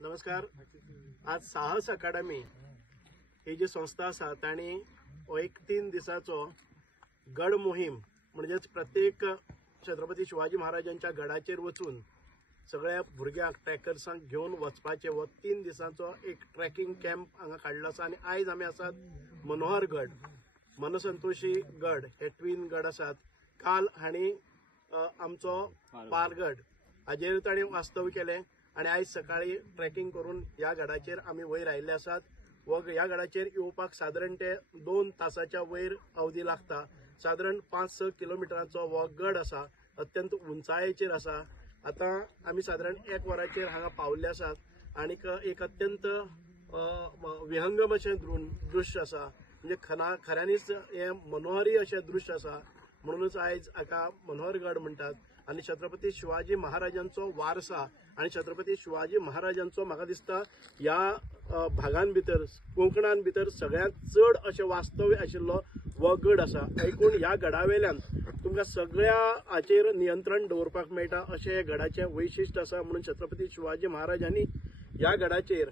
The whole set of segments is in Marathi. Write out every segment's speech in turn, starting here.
नमस्कार. आज साहस अकादमी ही जी संस्था आसा ताणी हो एक 3 दिसाचो गड मोहीम म्हणजेच प्रत्येक छत्रपती शिवाजी महाराजांच्या गडाचेर वचून सगळ्या भुरग्यांक ट्रॅकर्सांक घेऊन वचपाचे हो 3 दिसांचो एक ट्रॅकिंग कॅम्प हांगा काडलो आसा. आनी आयज आमी आसात मनोहरगड, मनसंतोशी गड, हे ट्विन गड आसात. काल हांणी आमचो पालगड हाजेर ताणें वास्तव केलें आणि आज सकाळी ट्रॅकिंग करून या गडाचेर आमी वयर आयिल्ले आसात. व या गडाचेर येवपाक साधारण ते 2 तासाच्या वयर अवधी लागता. साधारण 5-6 किलोमिटरांचो हो गड आसा, अत्यंत उंचायेचेर आसा. आता आमी साधारण 1 वराचेर हांगा पावल्ले आसात आणि एक अत्यंत विहंगम अशें दृश्य आसा. म्हणजे खऱ्यांनीच हे मनोहरी अशें दृश्य आसा. म्हणूनच आयज हाका मनोहरगड म्हणटात. आणि छत्रपती शिवाजी महाराजांचो वारसा आणि छत्रपती शिवाजी महाराजांचो म्हाका दिसता ह्या भागां भितर, कोंकणान भितर सगळ्यात चड अशें वास्तव्य आशिल्लो हो गड आसा. एकूण ह्या गडावेल्यान तुमकां सगळ्या हाचेर नियंत्रण दवरपाक मेळटा अशें हे गडाचें वैशिश्ट आसा. म्हणून छत्रपती शिवाजी महाराजांनी ह्या गडाचेर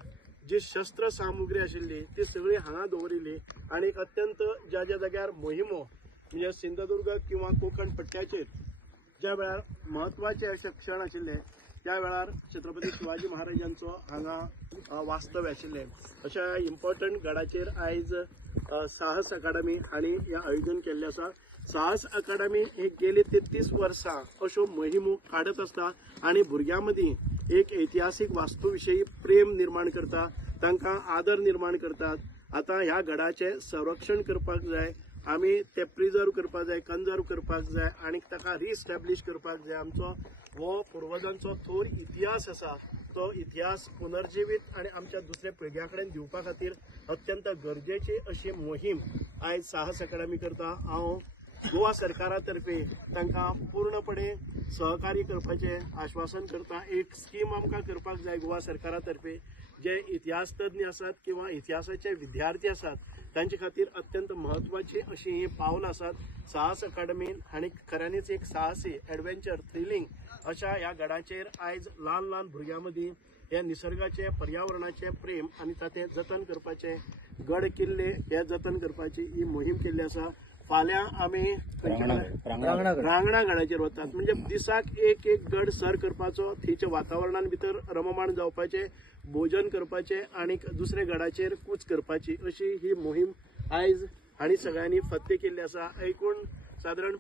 जी शस्त्र सामुग्री आशिल्ली ती सगळी हांगा दवरिल्ली. आणि एक अत्यंत ज्या ज्या जाग्यार मोहिमो म्हणजे सिंधुदुर्ग किंवा कोकण पट्ट्याचेर ज्या वेळार महत्वाचे असे क्षण आशिल्ले त्या वेळार छत्रपती शिवाजी महाराजांचो हांगा वास्तव्य आशिल्ले. अशा इम्पॉर्टंट गडाचेर आयज साहस अकादमी हांणी हे आयोजन केल्लें आसा. साहस अकादमी ही गेली 33 वर्सां अश्यो मोहिमो काडत आसता आणि भुरग्यां मदीं एक ऐतिहासीक वास्तू विशयी प्रेम निर्माण करता, तांकां आदर निर्माण करतात. आता ह्या गडाचे संरक्षण करपाक जाय, आमी ते प्रिजर्व करपाक जाय, कन्जर्व करपाक जाय आणि ताका रिस्टॅब्लिश करपाक जाय. आमचो हो पूर्वजांचो थोर इतिहास आसा, तो इतिहास पुनर्जीवित आणि आमच्या दुसऱ्या पिळग्या कडेन दिवपा खातीर अत्यंत गरजेची अशी मोहीम आयज साहस अकादमी करता. हांव गोवा सरकारा तर्फे तांकां पूर्णपणे सहकार्य करपाचे आश्वासन करता. एक स्कीम आमकां करपाक जाय गोवा सरकारा तर्फे. जे इतिहास तज्ञ आसात किंवा इतिहासाचे विद्यार्थी आसात तांचे खातीर अत्यंत महत्वाची अशी ही पावल आसात. साहस अकादमीन हांणी खऱ्यांनीच एक साहसी एडव्हेंचर थ्रिलिंग अशा ह्या गडाचेर आयज ल्हान ल्हान भुरग्यां मदीं हे निसर्गाचे पर्यावरणाचे प्रेम आणि तातें जतन करपाचे, गड किल्ले हे जतन करपाची ही मोहीम केल्ली आसा. फाल्यां आमी रांगणा गडाचेर वतात. म्हणजे दिसाक एक गड सर करपाचो, थंयच्या वातावरणान भितर रममाण जावपाचे, भोजन करपाचे आणि दुसरे गडाचेर कूच करपाची अशी ही मोहीम आयज हांणी सगळ्यांनी फत्ते केल्ली आसा. एकूण साधारण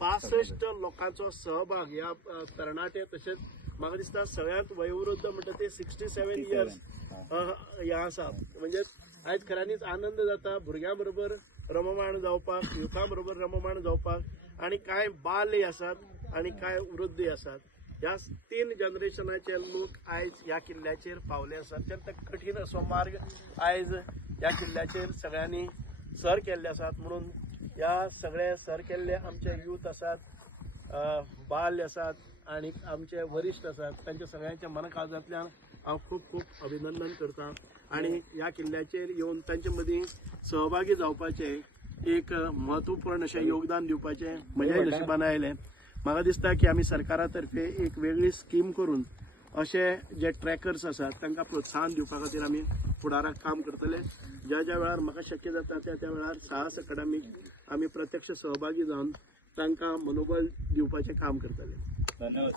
65 लोकांचो सहभाग ह्या तरणाटे, तशेंच म्हाका दिसता सगळ्यांत वयोवृद्ध म्हणटा ते 67 इयर्स हे आसा. म्हणजे आयज खऱ्यांनीच आनंद जाता भुरग्यां बरोबर रममाण जावपाक, युथां बरोबर रममाण जावपाक. आणि कांय बालय आसात आणि कांय वृद्धय आसात. ह्या 3 जनरेशनाचे लोक आयज ह्या किल्ल्याचेर पावले आसात. अत्यंत कठीण असो मार्ग आयज ह्या किल्ल्याचेर सगळ्यांनी सर केल्ले आसात. म्हणून ह्या सगळे सर केल्ले आमचे यूथ आसात, बाल आसात आणि आमचे वरिष्ठ आसात, तांच्या सगळ्यांच्या मनकाळजांतल्यान हांव खूप खूप अभिनंदन करता. आणि ह्या किल्ल्याचेर येवन तांचे मदीं सहभागी जावपाचे, एक महत्वपूर्ण अशें योगदान दिवपाचें म्हज्या नशिबान आयलें. म्हाका दिसता की आमी सरकारा तर्फे एक वेगळी स्कीम करून अशे जे ट्रॅकर्स आसात तांकां प्रोत्साहन दिवपा खातीर आमी फुडाराक काम करतले. ज्या ज्या वेळार म्हाका शक्य जाता त्या त्या वेळार साहस अकादमीक आमी प्रत्यक्ष सहभागी जावन तांकां मनोबल दिवपाचें काम करतले. धन्यवाद.